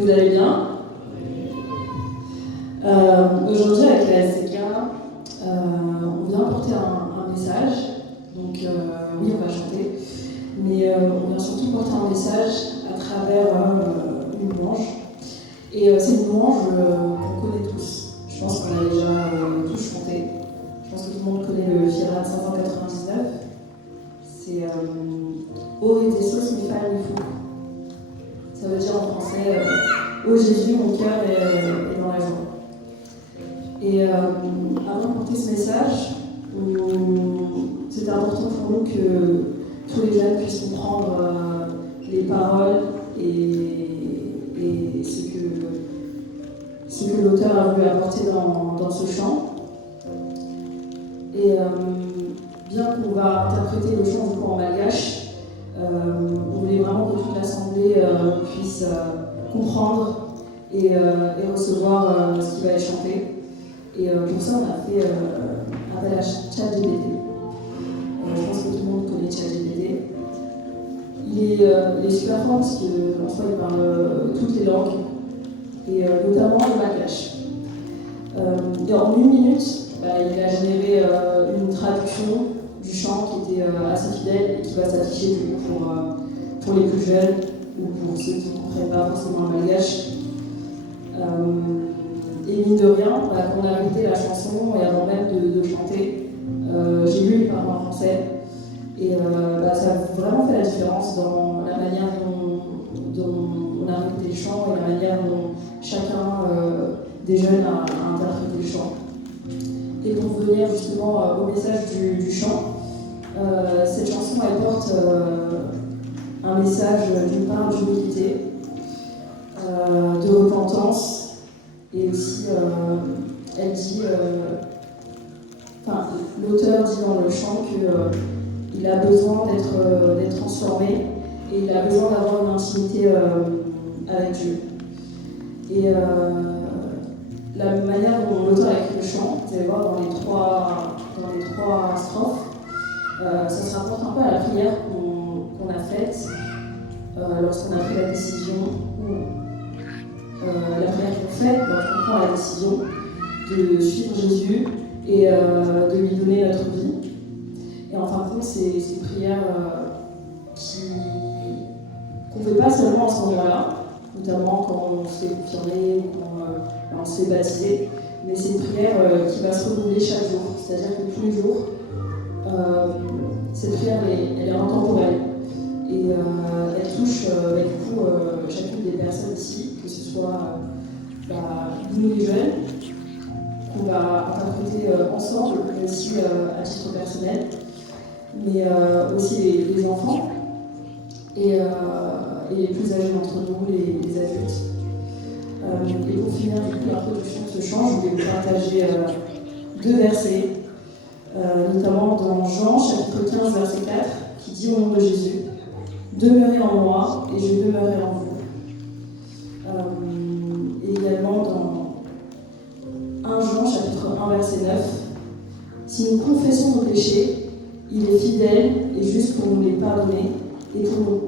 Vous allez bien? Aujourd'hui, avec la SCK, on vient porter un message. Donc, oui, on va chanter, mais on vient surtout porter un message à travers une louange. Et c'est une louange qu'on connaît tous. Je pense qu'on a déjà tous chanté. Je pense que tout le monde connaît le Fiera 599. C'est Ô Jésus, mi fa mi fou. Ça veut dire en français Ô Jésus, mon cœur est dans la joie. Et avant de porter ce message, c'était important pour nous que tous les jeunes puissent comprendre les paroles et ce que l'auteur a voulu apporter dans ce chant. Et bien qu'on va interpréter le chant du coup en malgache, on voulait vraiment que toute l'assemblée puisse comprendre et recevoir ce qui va être chanté. Et pour ça, on a fait appel à ChatGPT. Je pense que tout le monde connaît ChatGPT. Il est super fort parce qu'en soi, il parle toutes les langues, et notamment le malgache. Et en 1 minute, il a généré une traduction du chant qui était assez fidèle et qui va s'afficher du coup pour les plus jeunes ou pour ceux qui ne comprennent pas forcément le malgache. Et mine de rien, quand on a écouté la chanson et avant même de chanter, j'ai lu les paroles en français et ça a vraiment fait la différence dans la manière dont on a écouté le chant et la manière dont chacun des jeunes a interprété le chant. Et pour venir justement au message du chant, cette chanson elle porte un message d'une part d'humilité, de repentance. Et aussi, elle dit, l'auteur dit dans le chant qu'il a besoin d'être transformé et il a besoin d'avoir une intimité avec Dieu. Et la manière dont l'auteur a écrit le chant, vous allez voir dans les trois strophes, ça se rapporte un peu à la prière qu'on a faite lorsqu'on a pris la décision la prière qu'on fait lorsqu'on prend la décision de suivre Jésus et de lui donner notre vie. Et en fin de compte, c'est une prière qu'on ne fait pas seulement à ce moment-là, notamment quand on se fait confirmer ou quand on se fait baptiser, mais c'est une prière qui va se renouveler chaque jour. C'est-à-dire que tous les jours, cette prière elle est intemporelle. Et elle touche du coup chacune des personnes ici, que ce soit nous les jeunes, qu'on va interpréter ensemble, mais aussi à titre personnel, mais aussi les enfants et les plus âgés d'entre nous, les adultes. Et pour finir du coup l'introduction de ce chant, je voulais vous partager 2 versets, notamment dans Jean chapitre 15 verset 4, qui dit au nom de Jésus: demeurez en moi et je demeurerai en vous. Et également dans 1 Jean chapitre 1 verset 9, si nous confessons nos péchés, il est fidèle et juste pour nous les pardonner et pour nous